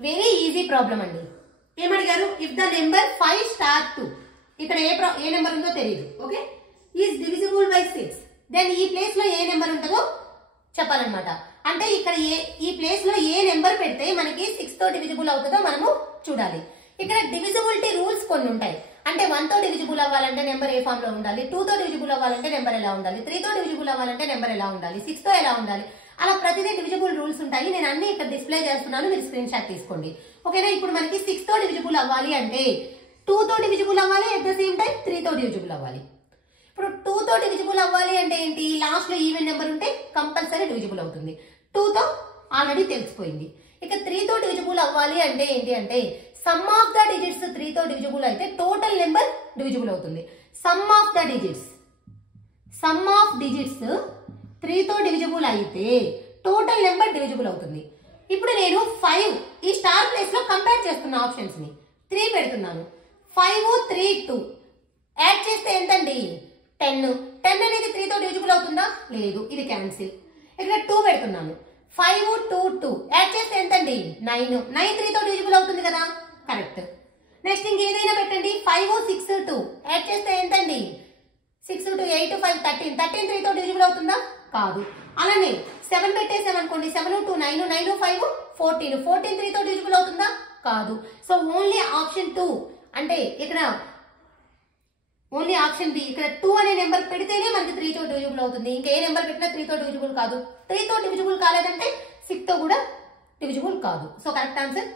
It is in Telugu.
వెరీ ఈజీ ప్రాబ్లం అండి. ఏమడిగారు? ఇఫ్ ద నెంబర్ 5 స్టార్ 2, ఇక్కడ ఏ నెంబర్ ఉందో తెలియదు. Okay, is divisible by 6, then ఈ ప్లేస్ లో ఏ నెంబర్ ఉంటుందో చెప్పాలన్నమాట. అంటే ఇక్కడ ఈ ప్లేస్ లో ఏ నెంబర్ పెడితే మనకి 6 తో డివిజిబుల్ అవుతుందో మనము చూడాలి. ఇక్కడ డివిజిబిలిటీ రూల్స్ కొన్ని ఉంటాయి. అంటే 1 తో డివిజిబుల్ అవ్వాలంటే నెంబర్ ఏ ఫామ్ లో ఉండాలి, 2 తో డివిజిబుల్ అవ్వాలంటే నెంబర్ ఎలా ఉండాలి, 3 తో డివిజిబుల్ అవ్వాలంటే నెంబర్ ఎలా ఉండాలి, 6 తో ఎలా ఉండాలి, అలా ప్రతిదీ డివిజిబుల్ రూల్స్ ఉంటాయి. నేను అన్ని ఇక్కడ డిస్ప్లే చేస్తున్నాను, మీరు స్క్రీన్ షాట్ తీసుకోండి. ఓకేనా? ఇప్పుడు మనకి 6 తో డివిజిబుల్ అవ్వాలి అంటే 2 తో డివిజిబుల్ అవ్వాలి, అట్ ద సేమ్ టైం 3 తో డివిజిబుల్ అవ్వాలి. ఇప్పుడు 2 తో డివిజిబుల్ అవ్వాలి అంటే ఏంటి? లాస్ట్ లో ఈవెన్ నెంబర్ ఉంటే కంపల్సరీ డివిజిబుల్ అవుతుంది. 2 తో ఆల్రెడీ తెలిసిపోయింది. ఇక 3 తో డివిజిబుల్ అవ్వాలి అంటే ఏంటి అంటే సమ్ ఆఫ్ ద డిజిట్స్ 3 తో డివిజిబుల్ అయితే టోటల్ నెంబర్ డివిజిబుల్ అవుతుంది. సమ్ ఆఫ్ డిజిట్స్ 3 తో డివిజిబుల్ అయితే టోటల్ నెంబర్ డివిజిబుల్ అవుతుంది. ఇప్పుడు నేను 5 ఈ స్టార్ ప్లేస్ లో కంపేర్ చేస్తున్న ఆప్షన్స్ ని 3 పెడుతున్నాను. 5 3 2 యాడ్ చేస్తే ఎంతండి? 10. 10 అనేది 3 తో డివిజిబుల్ అవుతుందా? లేదు, ఇది క్యాన్సిల్. ఇక్కడ 2 పెడుతున్నాను. 5 2 2 యాడ్ చేస్తే ఎంతండి? 9. 9 3 తో డివిజిబుల్ అవుతుంది కదా, కరెక్ట్. నెక్స్ట్ ఇంకేదైనా పెట్టండి. 5 6 2 యాడ్ చేస్తే ఎంతండి? 6 2 8 5 13. 13 3 తో డివిజిబుల్ అవుతుందా? కాదు. అలానే 7 పెట్టేసామనుకోండి. 7 2 9 9 5 14. 14 3 తో డివిజిబుల్ అవుతుందా? కాదు. సో ఓన్లీ ఆప్షన్ 2, అంటే ఇక్కడ ఓన్లీ ఆప్షన్ బి, ఇక్కడ 2 అనే నెంబర్ పెడితేనే మనకి 3 తో డివిజిబుల్ అవుతుంది. ఇంకే నెంబర్ పెట్టినా 3 తో డివిజిబుల్ కాదు. 3 తో డివిజిబుల్ కాలేదంటే 6 తో కూడా డివిజిబుల్ కాదు. So correct answer